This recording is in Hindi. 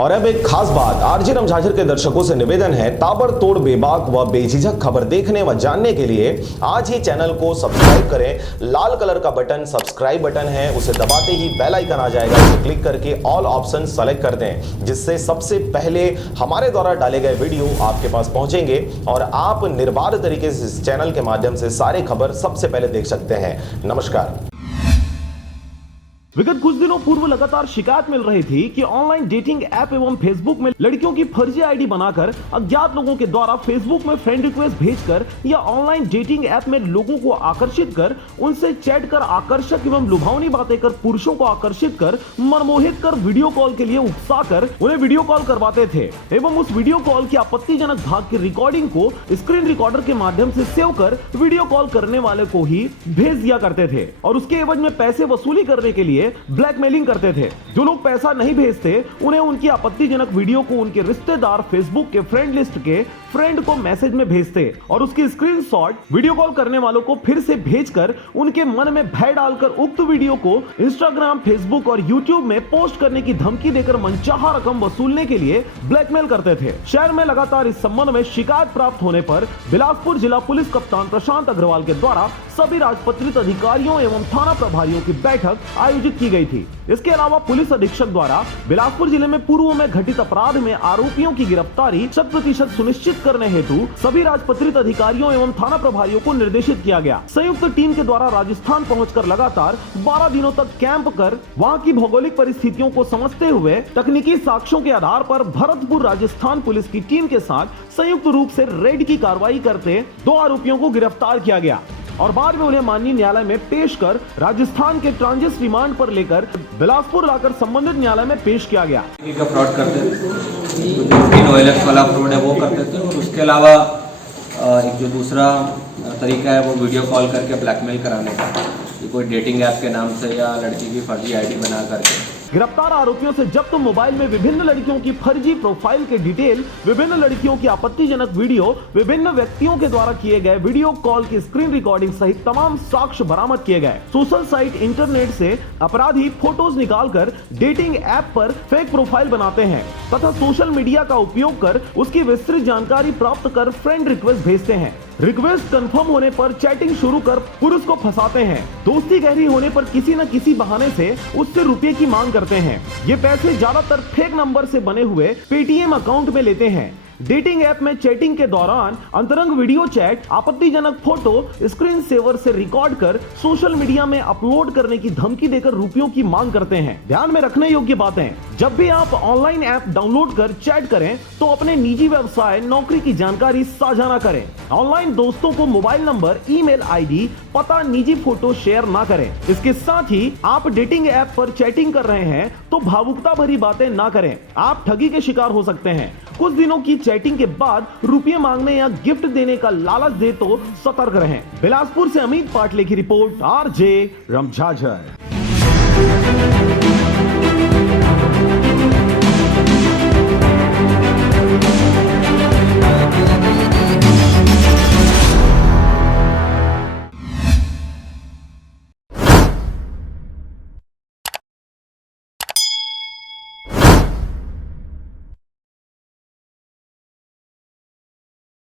और अब एक खास बात, आरजे रमझाझर के दर्शकों से निवेदन है, ताबड़तोड़ बेबाक व बेझिझक खबर देखने व जानने के लिए आज ही चैनल को सब्सक्राइब करें। लाल कलर का बटन सब्सक्राइब बटन है, उसे दबाते ही बेल आइकन आ जाएगा, उसे क्लिक करके ऑल ऑप्शन सेलेक्ट कर दें, जिससे सबसे पहले हमारे द्वारा डाले गए वीडियो आपके पास पहुंचेंगे और आप निर्बाध तरीके से इस चैनल के माध्यम से सारे खबर सबसे पहले देख सकते हैं। नमस्कार। विगत कुछ दिनों पूर्व लगातार शिकायत मिल रही थी कि ऑनलाइन डेटिंग ऐप एवं फेसबुक में लड़कियों की फर्जी आईडी बनाकर अज्ञात लोगों के द्वारा फेसबुक में फ्रेंड रिक्वेस्ट भेजकर या ऑनलाइन डेटिंग ऐप में लोगों को आकर्षित कर उनसे चैट कर आकर्षक एवं लुभावनी बातें कर पुरुषों को आकर्षित कर मनमोहित कर वीडियो कॉल के लिए उकसाकर उन्हें वीडियो कॉल करवाते थे एवं उस वीडियो कॉल की आपत्तिजनक भाग की रिकॉर्डिंग को स्क्रीन रिकॉर्डर के माध्यम से सेव कर वीडियो कॉल करने वाले को ही भेज दिया करते थे और उसके एवज में पैसे वसूली करने के लिए ब्लैकमेलिंग करते थे। जो लोग पैसा नहीं भेजते उन्हें उनकी आपत्तिजनक वीडियो को उनके रिश्तेदार फेसबुक के फ्रेंड लिस्ट के फ्रेंड को मैसेज में भेजते और उसकी स्क्रीनशॉट वीडियो कॉल करने वालों को फिर से भेजकर उनके मन में भय डालकर उक्त वीडियो को इंस्टाग्राम, फेसबुक और यूट्यूब में पोस्ट करने की धमकी देकर मनचाहा रकम वसूलने के लिए ब्लैकमेल करते थे। शहर में लगातार इस संबंध में शिकायत प्राप्त होने पर बिलासपुर जिला पुलिस कप्तान प्रशांत अग्रवाल के द्वारा सभी राजपत्रित अधिकारियों एवं थाना प्रभारियों की बैठक आयोजित की गई थी। इसके अलावा पुलिस अधीक्षक द्वारा बिलासपुर जिले में पूर्व में घटित अपराध में आरोपियों की गिरफ्तारी 100% सुनिश्चित करने हेतु सभी राजपत्रित अधिकारियों एवं थाना प्रभारियों को निर्देशित किया गया। संयुक्त टीम के द्वारा राजस्थान पहुंचकर लगातार 12 दिनों तक कैंप कर वहां की भौगोलिक परिस्थितियों को समझते हुए तकनीकी साक्ष्यों के आधार पर भरतपुर राजस्थान पुलिस की टीम के साथ संयुक्त रूप से रेड की कार्रवाई करते 2 आरोपियों को गिरफ्तार किया गया और बाद में उन्हें माननीय न्यायालय में पेश कर राजस्थान के ट्रांजिट रिमांड पर लेकर बिलासपुर लाकर संबंधित न्यायालय में पेश किया गया। का फ्रॉड करते थे, OLX वाला फ्रॉड है वो करते थे और उसके अलावा एक जो दूसरा तरीका है वो वीडियो कॉल करके ब्लैकमेल कराने का, कोई डेटिंग ऐप के नाम से या लड़की की फर्जी आईडी बना करके। गिरफ्तार आरोपियों से जब्त मोबाइल में विभिन्न लड़कियों की फर्जी प्रोफाइल के डिटेल, विभिन्न लड़कियों की आपत्तिजनक वीडियो, विभिन्न व्यक्तियों के द्वारा किए गए वीडियो कॉल की स्क्रीन रिकॉर्डिंग सहित तमाम साक्ष्य बरामद किए गए। सोशल साइट इंटरनेट से अपराधी फोटोज निकालकर डेटिंग ऐप पर फेक प्रोफाइल बनाते हैं तथा सोशल मीडिया का उपयोग कर उसकी विस्तृत जानकारी प्राप्त कर फ्रेंड रिक्वेस्ट भेजते हैं। रिक्वेस्ट कंफर्म होने पर चैटिंग शुरू कर पुरुष को फंसाते हैं। दोस्ती गहरी होने पर किसी न किसी बहाने से उससे रुपए की मांग करते हैं। ये पैसे ज्यादातर फेक नंबर से बने हुए पेटीएम अकाउंट में लेते हैं। डेटिंग ऐप में चैटिंग के दौरान अंतरंग वीडियो चैट, आपत्तिजनक फोटो स्क्रीन सेवर से रिकॉर्ड कर सोशल मीडिया में अपलोड करने की धमकी देकर रुपयों की मांग करते हैं। ध्यान में रखने योग्य बातें, जब भी आप ऑनलाइन ऐप डाउनलोड कर चैट करें तो अपने निजी व्यवसाय, नौकरी की जानकारी साझा न करें। ऑनलाइन दोस्तों को मोबाइल नंबर, ईमेल आईडी, पता, निजी फोटो शेयर ना करें। इसके साथ ही आप डेटिंग ऐप पर चैटिंग कर रहे हैं तो भावुकता भरी बातें ना करें, आप ठगी के शिकार हो सकते हैं। कुछ दिनों की चैटिंग के बाद रुपये मांगने या गिफ्ट देने का लालच दे तो सतर्क रहें। बिलासपुर से अमित पाटले की रिपोर्ट, आरजे रमझाझर।